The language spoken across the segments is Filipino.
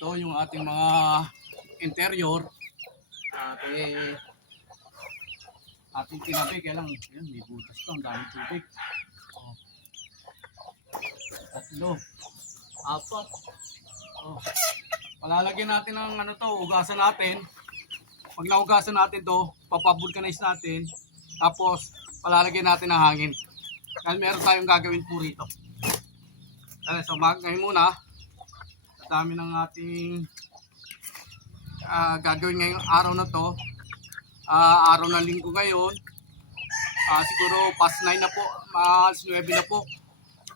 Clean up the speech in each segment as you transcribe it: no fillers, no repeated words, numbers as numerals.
Ito yung ating mga interior. At ating tinabi. Kaya lang, yun, may butas to. Ang daming tubig. Oh, tatlo. Apat. Oh. Palalagyan natin ng ano to, ugasan natin. Pag naugasan natin to, papavulcanize natin. Tapos, palalagyan natin ng hangin. Dahil meron tayong gagawin po rito. So, ngayon muna, ang dami ng ating gagawin ngayong araw na to. Araw ng linggo ngayon. Siguro past 9 na po, mas 9 na po.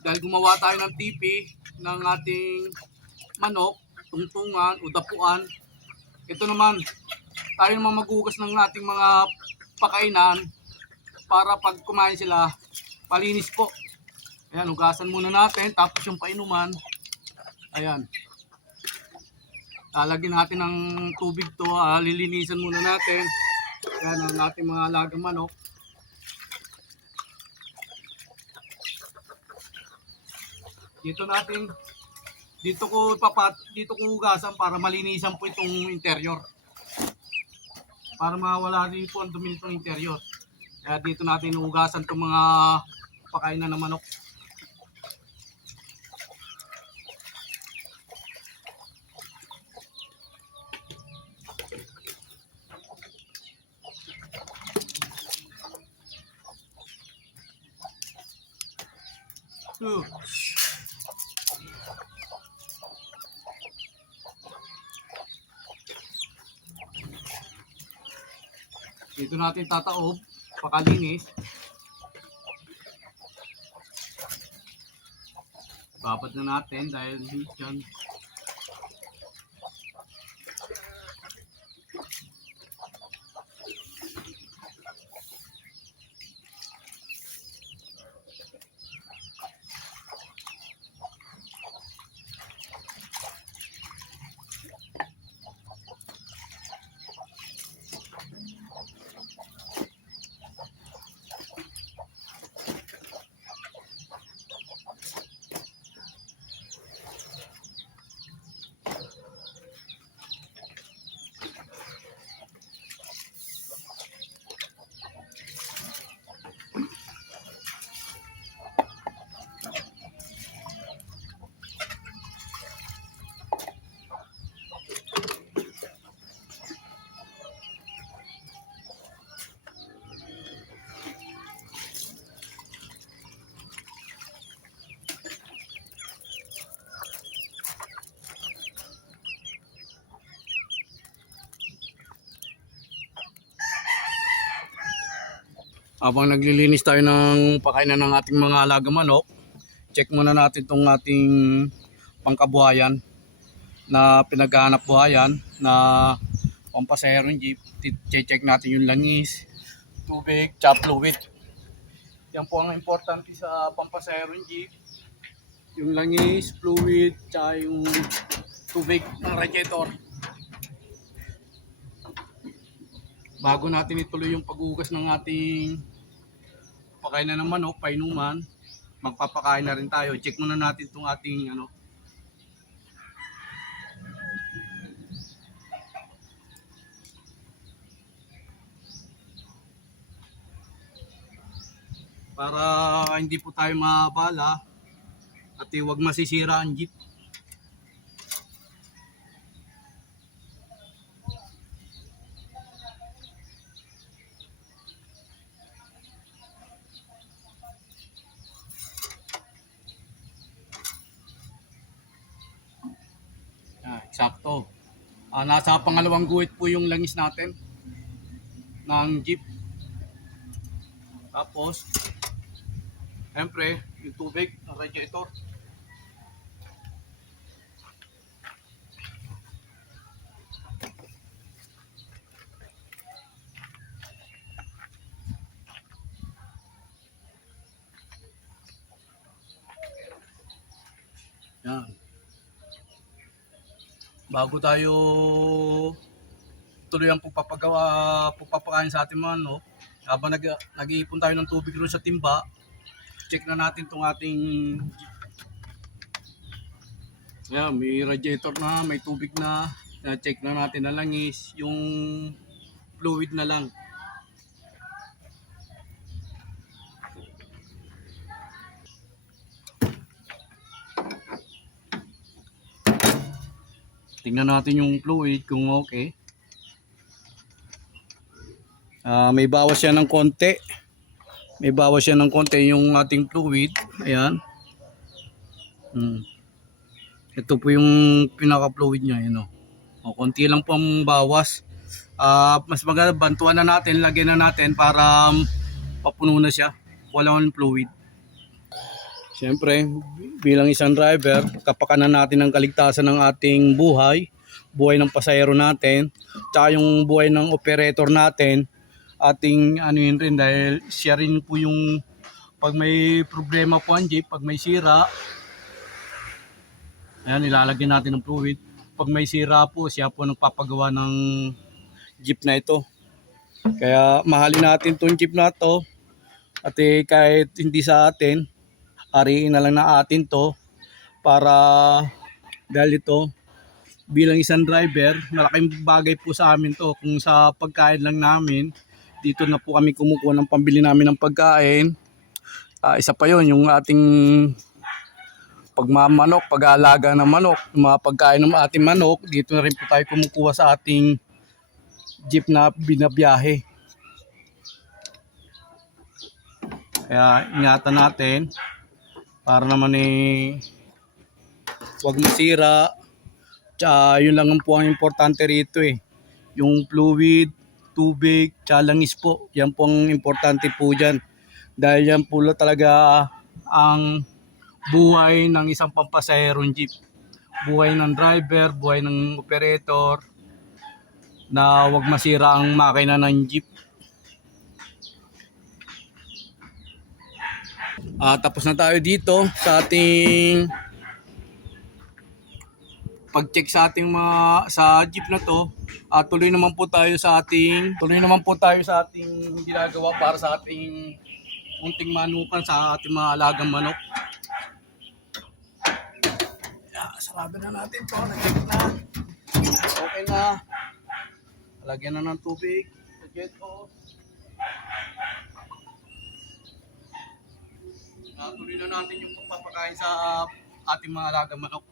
Dahil gumawa tayo ng tipi ng ating manok, tungtungan o dapuan. Ito naman, tayo naman maghugas ng ating mga pakainan para pag kumain sila, palinis po. Ayan, hugasan muna natin, tapos yung painuman, ayan. Lalagyan natin ng tubig to, lilinisan muna natin. Ayan ang ating mga alagang manok. Dito ko hugasan para malinisan po itong interior. Para mawala rin po ang dumi nitong interior. Kaya dito natin hugasan itong mga pakainan ng manok. Dito natin tataob, pakalinis. Babad na natin dahil dyan. Habang naglilinis tayo ng pakainan ng ating mga alagang manok, check muna natin itong ating pangkabuhayan na pinaghahanap buhayan na pampasaherong jeep. Check natin yung langis, tubig, tsaka fluid. Yan po ang importante sa pampasaherong jeep. Yung langis, fluid, tsaka yung tubig ng radiator. Bago natin ituloy yung paghugas ng ating pakainan ng manok, painuman, magpapakain na rin tayo. Check muna natin itong ating para hindi po tayo mabala at huwag masisira ang jeep. Eksakto. Nasa pangalawang guhit po yung langis natin ng jeep. Tapos, siyempre, yung tubig ng radiator. Yan. Bago tayo tuloy ang pagpapakain sa ating manok, habang nag-iipon tayo ng tubig rin sa timba, check na natin itong ating Ayan, may radiator na, may tubig na. Na-check na natin na langis. Yung fluid na lang. Tingnan natin yung fluid kung okay. May bawas siya ng konti. May bawas siya ng konti yung ating fluid. Ayan. Ito po yung pinaka-fluid niya. Yun, o, konti lang po ang bawas. Mas maganda bantuan na natin, lagyan na natin para papuno na siya. Walang fluid. Siyempre, bilang isang driver, kapakanan natin ang kaligtasan ng ating buhay, buhay ng pasahero natin, tsaka yung buhay ng operator natin, ating ano yun rin dahil siya rin po yung pag may problema po ang jeep, pag may sira, ayan, ilalagyan natin ng fluid. Pag may sira po, siya po nagpapagawa ng jeep na ito. Kaya mahalin natin itong jeep na to at kahit hindi sa atin, ariin na lang na atin to para dahil ito bilang isang driver, malaking bagay po sa amin to. Kung sa pagkain lang namin, dito na po kami kumukuha ng pambili namin ng pagkain. Isa pa yon yung ating pagmamanok, pag-aalaga ng manok, yung mga pagkain ng ating manok, dito na rin po tayo kumukuha sa ating jeep na binabiyahe. Kaya ingatan natin para naman wag masira. Tsaka yun lang po ang importante rito yung fluid, tubig, tsaka langis po. Yan po ang importante po dyan. Dahil yan po talaga ang buhay ng isang pampasaherong jeep. Buhay ng driver, buhay ng operator, na wag masira ang makina ng jeep. Tapos na tayo dito sa ating pag-check sa ating sa jeep na to. Tuloy naman po tayo sa ating ginagawa para sa ating munting manukan sa ating mga alagang manok. Sarado na natin to, na-check na. Okay na. Lagyan na ng tubig. Tuloy na natin yung pagpapakain sa ating mga alagang manok.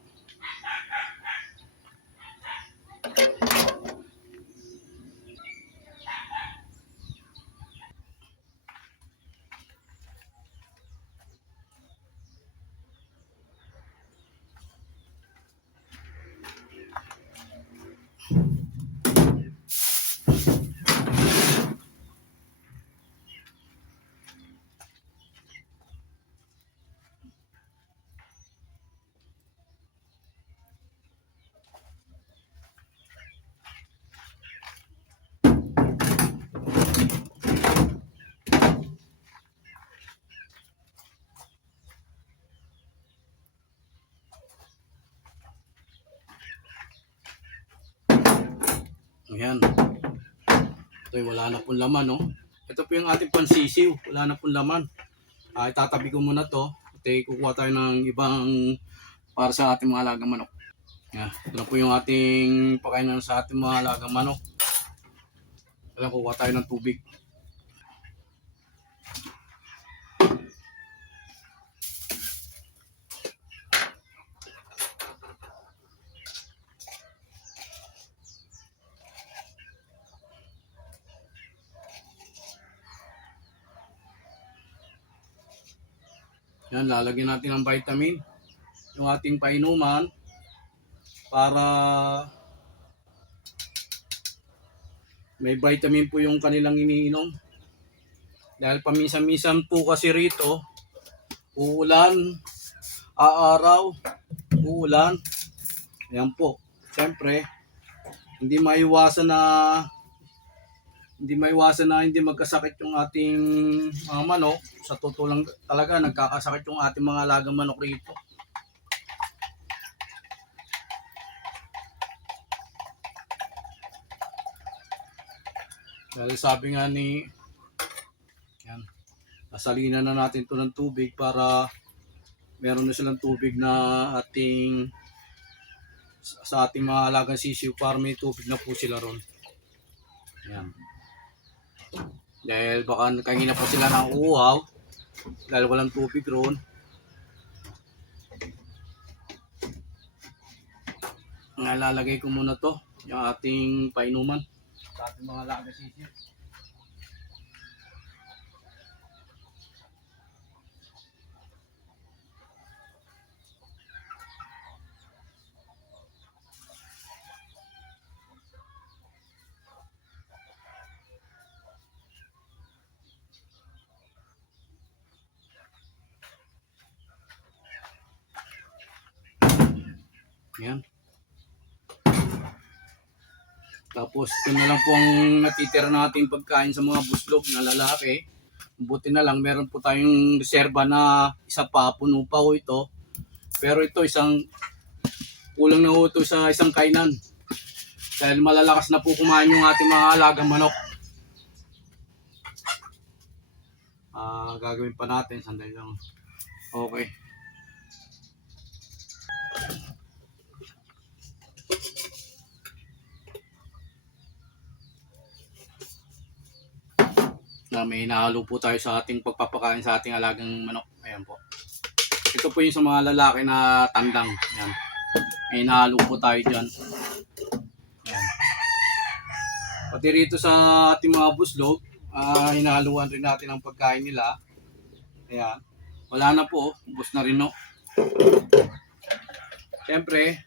Ayan. Ito wala na pong laman, no? Ito po yung ating pansisiw. Wala na pong laman. Itatabi ko muna to. At kukuha tayo ng ibang para sa ating mga alagang manok. Ayan. Ito po yung ating pakainin sa ating mga alagang manok. Ayan, kukuha tayo ng tubig. Yan, lalagyan natin ng vitamin yung ating painuman para may vitamin po yung kanilang iniinom. Dahil paminsan-minsan po kasi rito, uulan, aaraw, uulan. Ayan po. Siyempre, hindi maiwasan na hindi magkasakit yung ating mga manok. Sa totoo lang talaga, nagkakasakit yung ating mga alagang manok rito. Dahil sabi nga yan, nasalinan na natin to ng tubig para meron na silang tubig na ating sa ating mga alagang sisiw para may tubig na po sila ron. Yan. Dahil baka kanina po sila ng uhaw dahil walang tubig ron. Nalalagay ko muna to, yung ating painuman sa ating mga alagang sisiw. Yan. Tapos ito na lang po ang natitira nating pagkain sa mga buslog na lalaki. Buti na lang meron po tayong reserba na isa pa, puno pa ho ito. Pero ito kulang na ho ito sa isang kainan. Dahil malalakas na po kumain yung ating mga alagang manok. Gagawin pa natin, sandali lang. Okay. May hinahalo po tayo sa ating pagpapakain sa ating alagang manok. Ayan po. Ito po yung sa mga lalaki na tandang. Ayan. May hinahalo po tayo dyan. Ayan. Pati rito sa ating mga buslog, hinahaluan rin natin ang pagkain nila. Ayan. Wala na po. Ubos na rin no. Siyempre,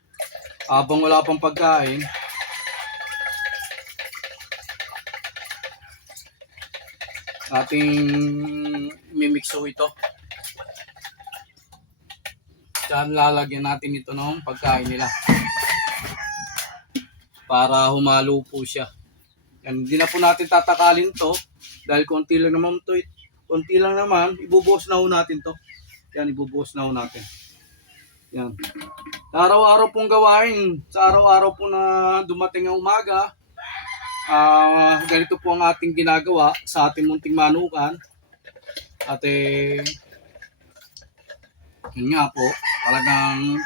habang wala pang pagkain, ating mimixo ito. Diyan lalagyan natin ito ng pagkain nila para humalo po siya. Yan, hindi na po natin tatakalin to dahil konti lang naman to. Konti lang naman, ibubuhos na ho natin to. Yan, ibubuhos na ho natin. Yan. Araw-araw pong gawain, sa araw-araw po na dumating ang umaga, ganito po ang ating ginagawa sa ating munting manukan. At yun nga po, talagang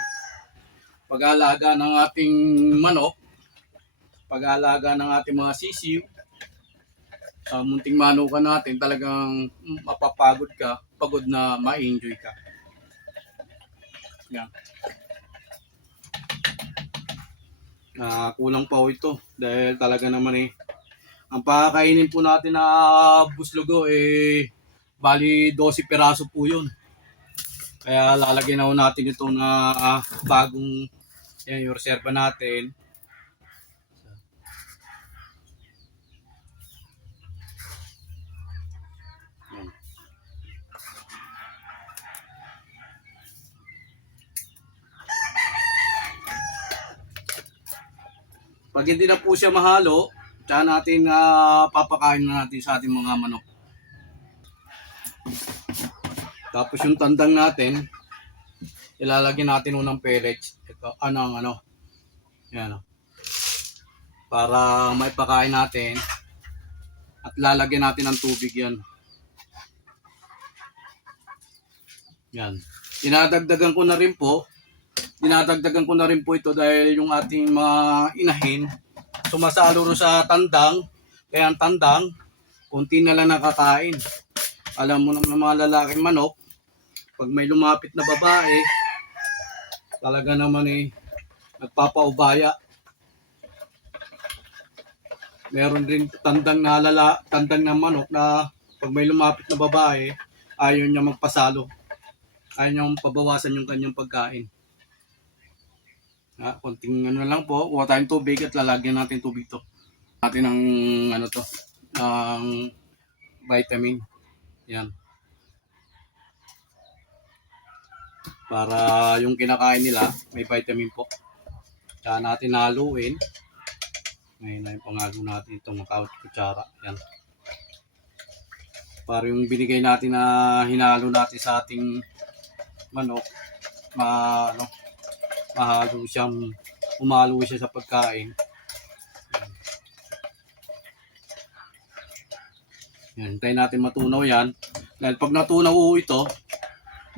pag-aalaga ng ating manok, pag-aalaga ng ating mga sisiw, sa munting manukan natin, talagang mapapagod ka, pagod na ma-enjoy ka. Yan. Kulang pa ho ito dahil talaga naman ang pakakainin po natin na buslogo bali 12 piraso po yun. Kaya lalagyan na ho natin ito na bagong yung reserva natin. Pag hindi na po siya mahalo, tsaka natin papakain na natin sa ating mga manok. Tapos yung tandang natin, ilalagyan natin unang pellets. Ito, yan. Para maipakain natin at lalagyan natin ng tubig yan. Yan. Dinadagdagan ko na rin po ito dahil yung ating mga inahin sumasalo sa tandang, kaya ang tandang konti na lang nakakain. Alam mo naman ng mga lalaking manok, pag may lumapit na babae, talaga naman nagpapaubaya. Meron din tandang na manok na pag may lumapit na babae, ayaw niya magpasalo. Ayaw niya pabawasan yung kanyang pagkain. Konting lang po, kuha tayong tubig at lalagyan natin tubig to. Natin ang ang vitamin. Yan. Para yung kinakain nila, may vitamin po. Kaya natin haluin. Ngayon na yung pangalo natin itong makawat kutsara. Yan. Para yung binigay natin na hinalo natin sa ating manok, umalo siya sa pagkain. Yan, hintayin natin matunaw yan. Dahil pag natunaw ito,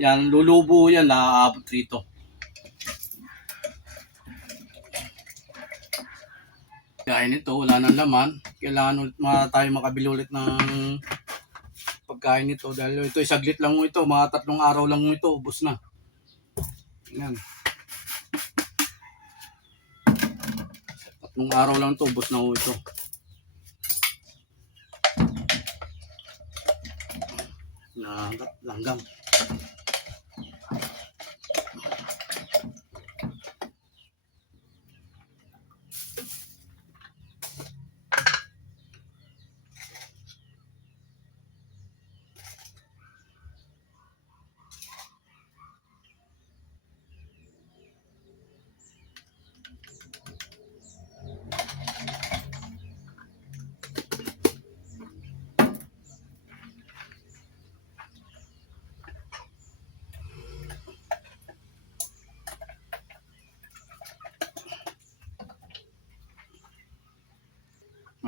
yan, lulubo yan, naaabot rito. Kaya nito, wala nang laman. Kailangan ulit tayo makabili ulit ng pagkain nito. Dahil ito, saglit lang mo ito. Mga 3 araw lang mo ito. Ubus na. Yan. 3 araw lang ito. Ubus na ho ito. Langgam.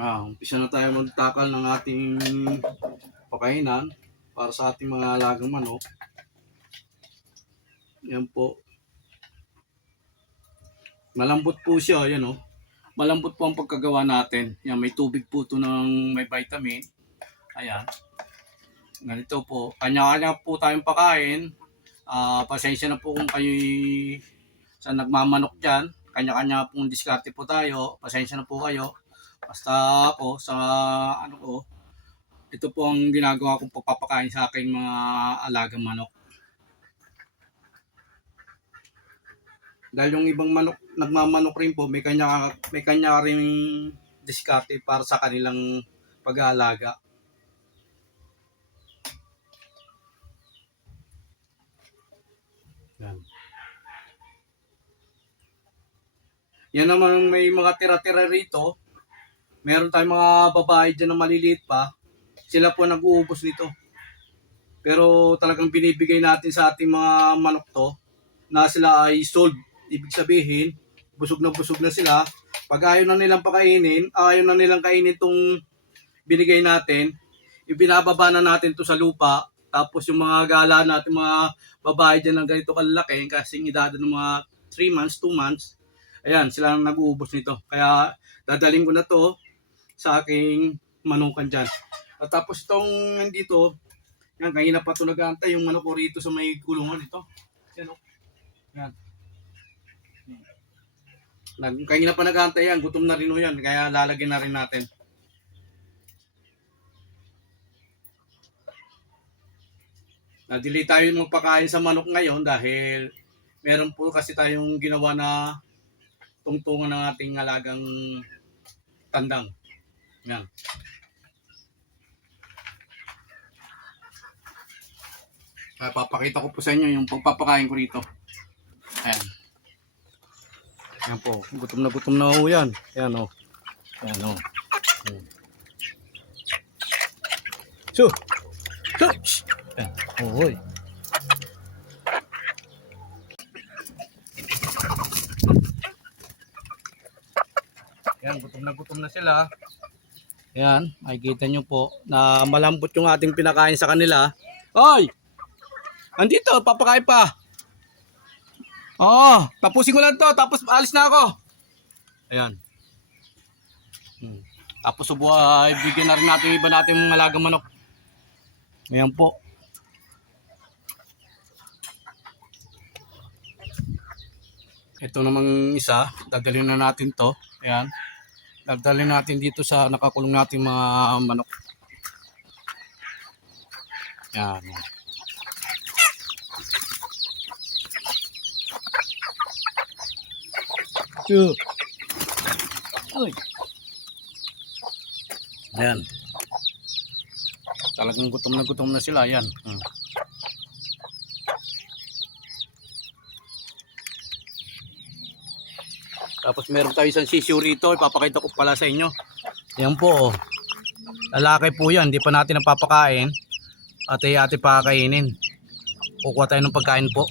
Umpisa na tayo magtakal ng ating pakainan para sa ating mga alagang manok. Yan po. Malambot po siya, yan o. Malambot po ang pagkagawa natin. Yan, may tubig po ito ng may vitamin. Ayan. Ganito po. Kanya-kanya po tayong pakain. Pasensya na po kung kayo sa nagmamanok dyan. Kanya-kanya pong diskarte po tayo. Pasensya na po kayo. Basta ako sa ano ko, ito po ang ginagawa kong pagpapakain sa aking mga alagang manok. Dahil yung ibang manok, nagmamanok rin po, may kanya ring diskarte para sa kanilang pag-aalaga. Yan. Yan naman, may mga tira-tira rito. Meron tayong mga babae dyan na maliliit pa. Sila po nag-uubos nito. Pero talagang binibigay natin sa ating mga manok to na sila ay sold. Ibig sabihin, busog na sila. Pag ayaw na nilang pakainin, ayaw na nilang kainin itong binigay natin, ibinababa na natin to sa lupa. Tapos yung mga gala natin, mga babae dyan ng ganito kalaki, kasing edad ng mga 3 months, 2 months, ayan, sila ang nag-uubos nito. Kaya dadaling ko na to sa aking manukan dyan. At tapos itong nandito, yan, kanina pa ito nag-aantay yung manok ko rito sa may kulungan ito. Yan o. Yan. Kanina pa nag-aantay yan, gutom na rin o yan, kaya lalagyan na rin natin. Nadili tayo magpakain sa manok ngayon dahil meron po kasi tayong ginawa na tungtungan ng ating alagang tandang. Yan. Papakita ko po sa inyo yung pagpapakain ko rito. Ayan. Ayan po. Gutom na ho yan. Ayan o. Ayan o. So. Ayan. Oy. Ayan. Gutom na sila. Ayan. Makikita nyo po na malambot yung ating pinakain sa kanila. Oy! Andito, papakain pa. Oo, tapusin ko lang to, tapos alis na ako. Ayan. Tapos bigyan na rin natin iba natin mga alagang manok. Ayan po. Ito namang isa, dadalhin na natin to. Ayan. Dadalhin natin dito sa nakakulong natin mga manok. Ayan. Uy. Ayan. Talagang gutom na sila. Ayan. Tapos meron tayo isang sisiyo rito. Ipapakita ko pala sa inyo. Ayan po. Oh. Lalaki po yan. Hindi pa natin napapakain. Ate pakakainin. Kukuha tayo ng pagkain po.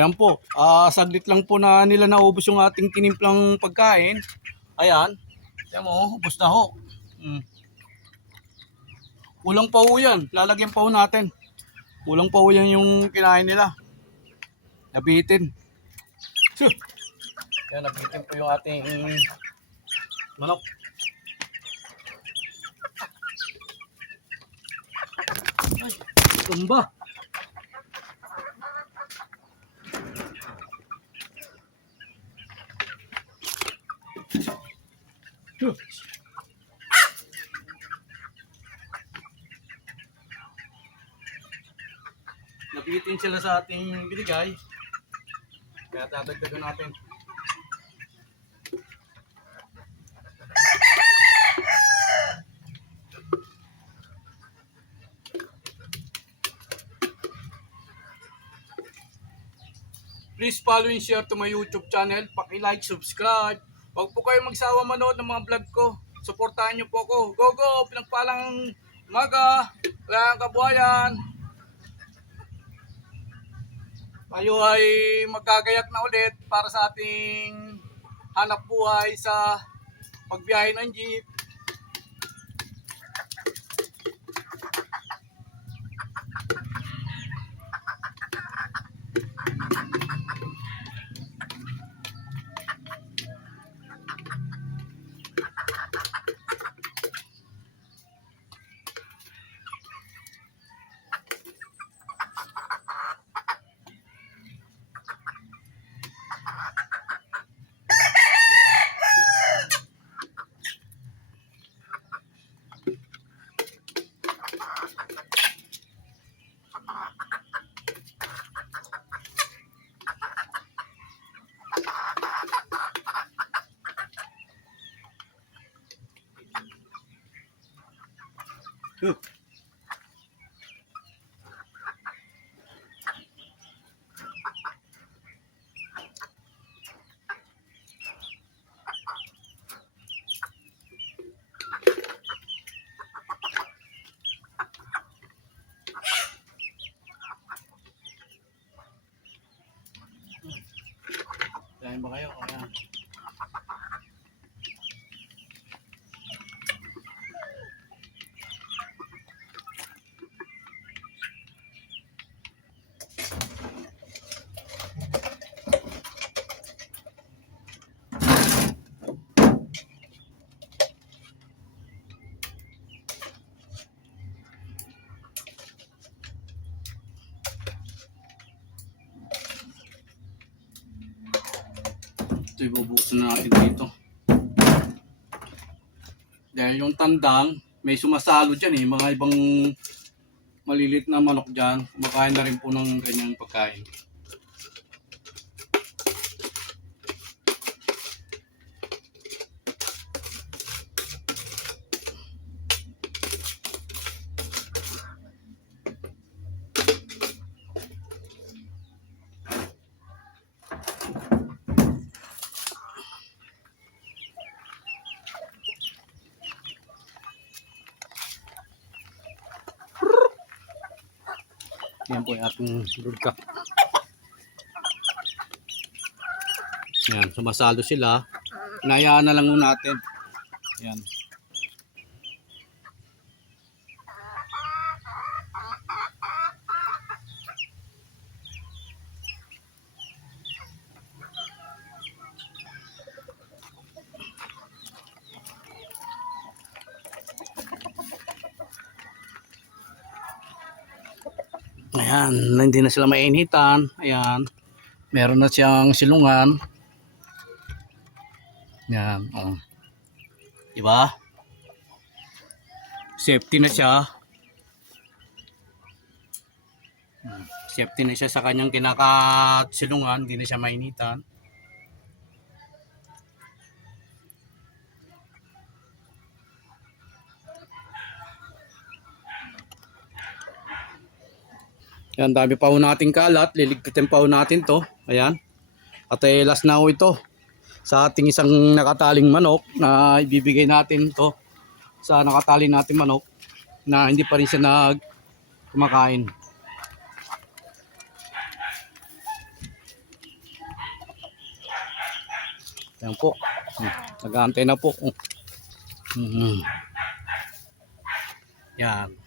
Ayan po, saglit lang po na nila naubos yung ating tinimplang pagkain. Ayan, ayan mo, ubos na ho. Kulang pa ho yan, lalagyan pa ho natin. Kulang pa ho yan yung kinain nila. Nabitin. Yan, nabitin po yung ating manok. Ay, tumba. Nabitin sila sa ating binigay. Kaya tatagdagan natin. Please follow and share to my YouTube channel. Paki-like, subscribe. Huwag po kayo magsawa manood ng mga vlog ko. Suportahan niyo po ako. Go, go! Pinagpalang umaga. Kaya kabuhayan. Tayo ay magkagayat na ulit para sa ating hanap buhay sa pagbiyahe ng jeep. Dahil ba kayo? Ayan. Ito ibubusin na natin dito. Dahil yung tandang, may sumasalo dyan eh. Mga ibang malilit na manok dyan. Kumakain na rin po ng ganyang pagkain. Yan po yung ating broodcock. Yan, sumasalo sila. Hinayaan na lang muna natin. Yan. Ayan, hindi na sila mainitan. Ayan. Meron na siyang silungan. Ayan, oh. Diba? Safety na siya. Safety na siya sa kanyang kinakasilungan. Hindi na siya mainitan. Yan, dami pa ho nating kalat. Liligpitin pa ho natin to. Ayan. At last na ho ito. Sa ating isang nakataling manok na ibibigay natin to sa nakataling natin manok na hindi pa rin siya kumakain. Yan po. Nag-aantay na po. Yan.